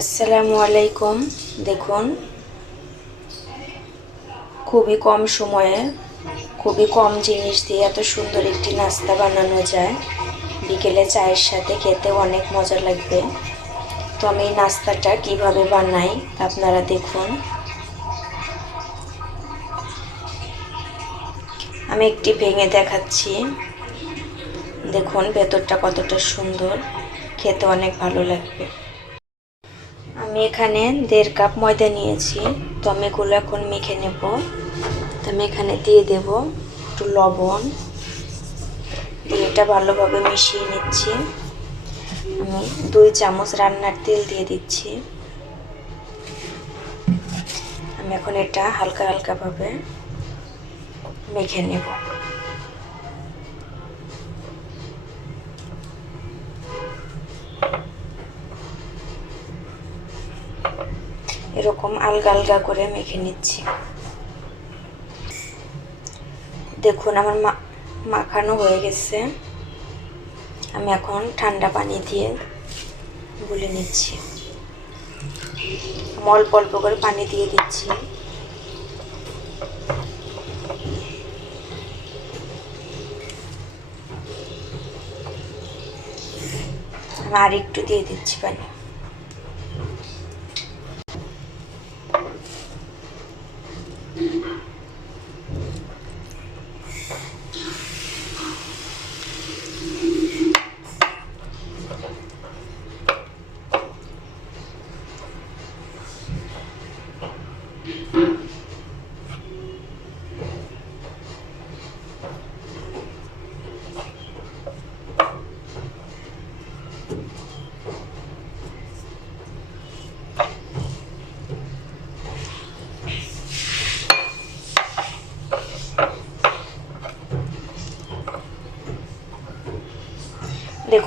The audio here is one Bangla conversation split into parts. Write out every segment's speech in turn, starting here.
আসসালামু আলাইকুম। দেখুন, খুবই কম সময়ে, খুবই কম জিনিস দিয়ে এত সুন্দর একটি নাস্তা বানানো যায়। বিকেলে চায়ের সাথে খেতে অনেক মজা লাগবে। তো আমি এই নাস্তাটা কীভাবে বানাই, আপনারা দেখুন। আমি একটি ভেঙে দেখাচ্ছি। দেখুন, ভেতরটা কতটা সুন্দর। খেতে অনেক ভালো লাগবে। আমি এখানে দেড় কাপ ময়দা নিয়েছি, তো আমি এগুলো এখন মেখে নেব। তো আমি এখানে দিয়ে দেব একটু লবণ। দিয়ে এটা ভালোভাবে মিশিয়ে নিচ্ছি। আমি দুই চামচ রান্নার তেল দিয়ে দিচ্ছি। আমি এখন এটা হালকা হালকাভাবে মেখে নেব। এরকম আলগা আলগা করে মেখে নিচ্ছি। দেখুন, আমার মাখানো হয়ে গেছে। আমি এখন ঠান্ডা পানি দিয়ে গুলে নিচ্ছি। অল্প অল্প করে পানি দিয়ে দিচ্ছি। আর একটু দিয়ে দিচ্ছি পানি।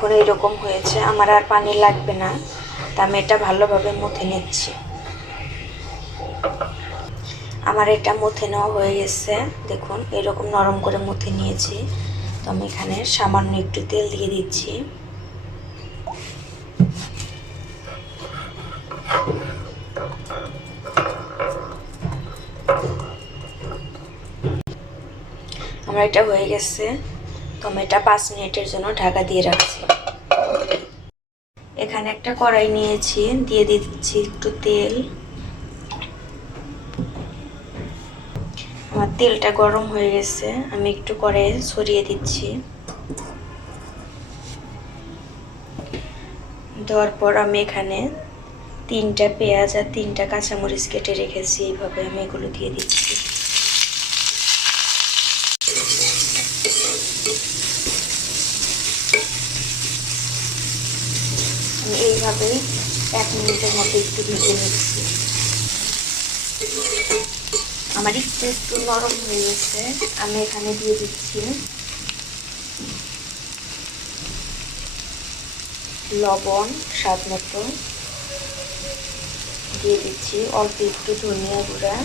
দেখুন এইরকম হয়েছে, আমার আর পানি লাগবে না। তা আমি এটা ভালোভাবে মুথে নিচ্ছি। আমার এটা মুথে নেওয়া হয়ে গেছে। দেখুন এরকম নরম করে মুথে নিয়েছি। তো আমি এখানে সামান্য একটু তেল দিয়ে দিচ্ছি। আমার এটা হয়ে গেছে। তো আমি এটা পাঁচ মিনিটের জন্য ঢাকা দিয়ে রাখছি। এখানে একটা কড়াই নিয়েছি, দিয়ে দিচ্ছি একটু তেল। আমার তেলটা গরম হয়ে গেছে, আমি একটু করে ছড়িয়ে দিচ্ছি। দেওয়ার পর আমি এখানে তিনটা পেঁয়াজ আর তিনটা কাঁচামরিচ কেটে রেখেছি, এইভাবে আমি এগুলো দিয়ে দিচ্ছি। এইভাবে এক মিনিটের মতো একটু ভেজে নিচ্ছি। আমার একটু একটু নরম হয়ে গেছে। আমি এখানে দিয়ে দিচ্ছি লবণ, স্বাদ মতো। দিয়ে দিচ্ছি অল্প একটু ধনিয়া গুঁড়া।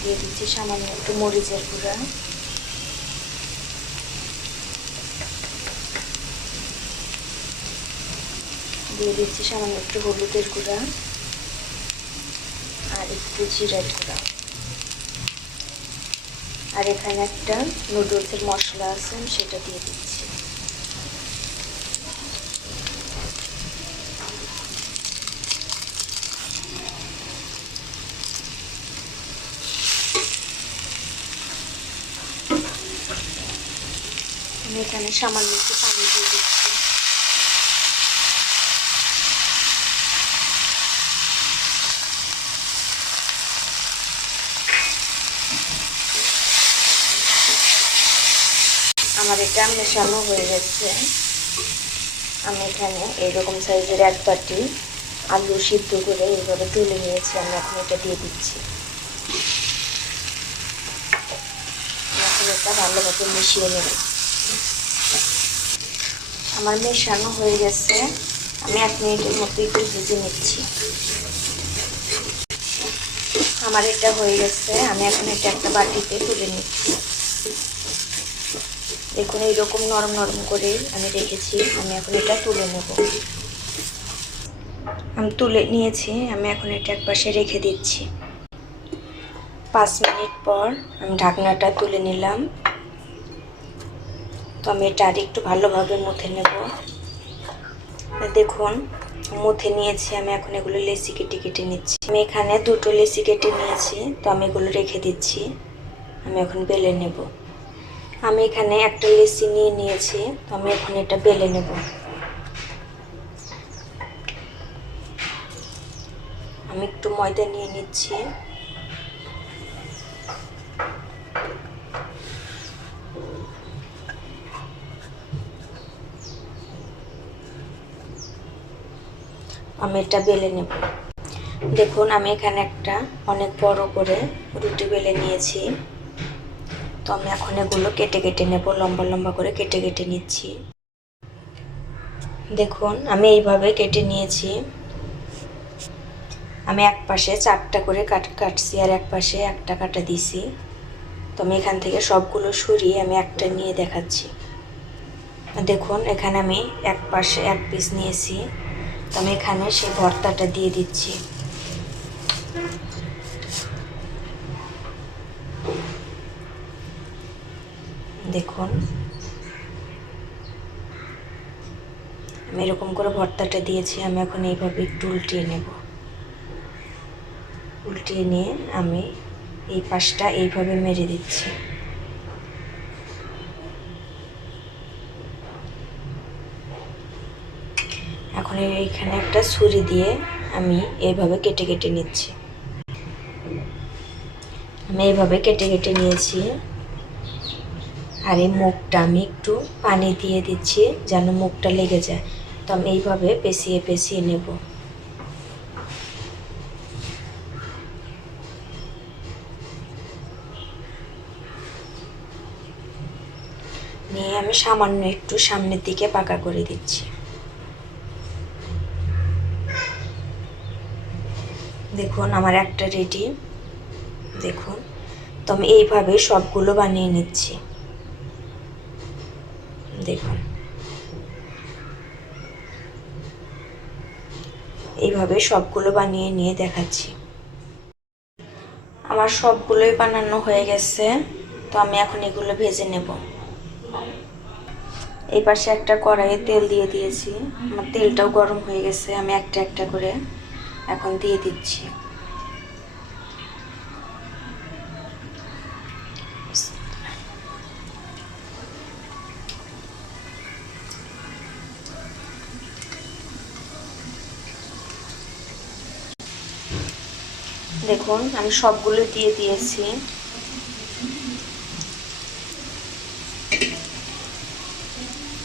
দিয়ে দিচ্ছি সামান্য একটু মরিচের গুঁড়া। দিয়ে দিচ্ছি সামান্য একটু হলুদের গুঁড়া আর একটু জিরার গুঁড়া। আর এখানে একটা নুডলসের মশলা আছে সেটা দিয়ে দিচ্ছি। আমি এখানে সামান্য একটু পানি দিয়ে দিচ্ছি। আমার এটা মেশানো হয়ে গেছে। আমি এখানে এইরকম সাইজের এক বাটি আলু সিদ্ধ করে এইভাবে তুলে নিয়েছি, আমি এখন এটা দিয়ে দিচ্ছি। এখন এটা ভালোভাবে মিশিয়ে নেব। আমার মেশানো হয়ে গেছে, আমি এক মিনিটের মতো একটু ভেজে নিচ্ছি। আমার এটা হয়ে গেছে, আমি এখন এটা একটা বাটিতে তুলে নিচ্ছি। দেখুন, এইরকম নরম নরম করে আমি রেখেছি। আমি এখন এটা তুলে নেব। আমি তুলে নিয়েছি, আমি এখন এটা একপাশে রেখে দিচ্ছি। পাঁচ মিনিট পর আমি ঢাকনাটা তুলে নিলাম। তো আমি এটা আর একটু ভালোভাবে মুথে নেব। দেখুন, মুথে নিয়েছি, আমি এখন এগুলো লেসি কেটে কেটে নিচ্ছি। আমি এখানে দুটো লেসি কেটে নিয়েছি, তো আমি এগুলো রেখে দিচ্ছি। আমি এখন বেলে নেব। আমি এখানে একটা লেসি নিয়ে নিয়েছি, তো আমি এখন এটা বেলে নেব। আমি একটু ময়দা নিয়ে নিচ্ছি। আমি এটা বেলে নেব। দেখুন, আমি এখানে একটা অনেক বড় করে রুটি বেলে নিয়েছি। তো আমি এখন এগুলো কেটে কেটে নেব, লম্বা লম্বা করে কেটে কেটে নিচ্ছি। দেখুন, আমি এইভাবে কেটে নিয়েছি। আমি এক পাশে চারটা করে কাট, কাটছি আর এক পাশে একটা কাটা দিছি। তো আমি এখান থেকে সবগুলো সরিয়ে আমি একটা নিয়ে দেখাচ্ছি। দেখুন, এখানে আমি এক পাশে এক পিস নিয়েছি। তো আমি এখানে সেই ভর্তাটা দিয়ে দিচ্ছি। দেখুন। আমি এরকম করে ভর্তাটা দিয়েছি, আমি এখন এইভাবে একটু উল্টিয়ে নেব। উল্টিয়ে নিয়ে আমি এই পাশটা এইভাবে মেরে দিচ্ছি। এখন এইখানে একটা ছুরি দিয়ে আমি এইভাবে কেটে কেটে নিচ্ছি। আমি এইভাবে কেটে কেটে নিয়েছি। আর এই মুখটা আমি একটু পানি দিয়ে দিচ্ছি যেন মুখটা লেগে যায়। তো আমি এইভাবে পেঁচিয়ে পেঁচিয়ে নেব। নিয়ে আমি সামান্য একটু সামনের দিকে পাকা করে দিচ্ছি। দেখুন, আমার একটা রেডি দেখুন, তো আমি এইভাবে সবগুলো বানিয়ে নিচ্ছি। দেখুন। এইভাবে সবগুলো বানিয়ে নিয়ে দেখাচ্ছি। আমার সবগুলোই বানানো হয়ে গেছে, তো আমি এখন এগুলো ভেজে নেব। এই পাশে একটা কড়াইয়ে তেল দিয়ে দিয়েছি। আমার তেলটাও গরম হয়ে গেছে, আমি একটা একটা করে এখন দিয়ে দিচ্ছি। দেখুন, আমি সবগুলো দিয়ে দিয়েছি।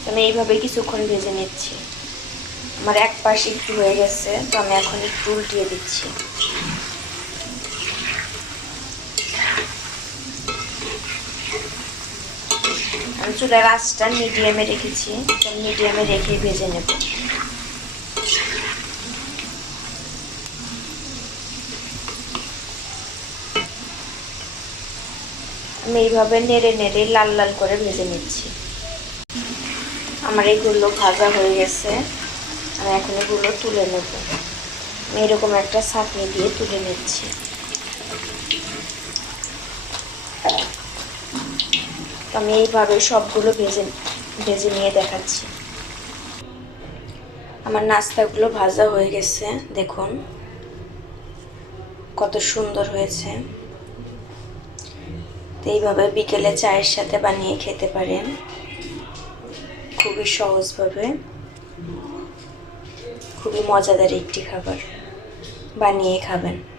আমি এইভাবে কিছুক্ষণ ভেজে নিচ্ছি। আমার এক পাশে একটু হয়ে গেছে, তো আমি এখন একটু উল্টিয়ে দিচ্ছি। আমি চুলার আঁচটা মিডিয়ামে রেখেছি মিডিয়ামে রেখে ভেজে নেব। আমি এইভাবে নেড়ে নেড়ে লাল লাল করে ভেজে নিচ্ছি। আমার এইগুলো ভাজা হয়ে গেছে। আমি এখন এগুলো তুলে নেব। আমি এরকম একটা ছাঁকনি দিয়ে তুলে নিচ্ছি। আমি এইভাবে সবগুলো ভেজে ভেজে নিয়ে দেখাচ্ছি। আমার নাস্তাগুলো ভাজা হয়ে গেছে, দেখুন। কত সুন্দর হয়েছে। তো এইভাবে বিকেলে চায়ের সাথে বানিয়ে খেতে পারেন। খুবই সহজভাবে। খুবই মজাদার একটি খাবার বানিয়ে খাবেন।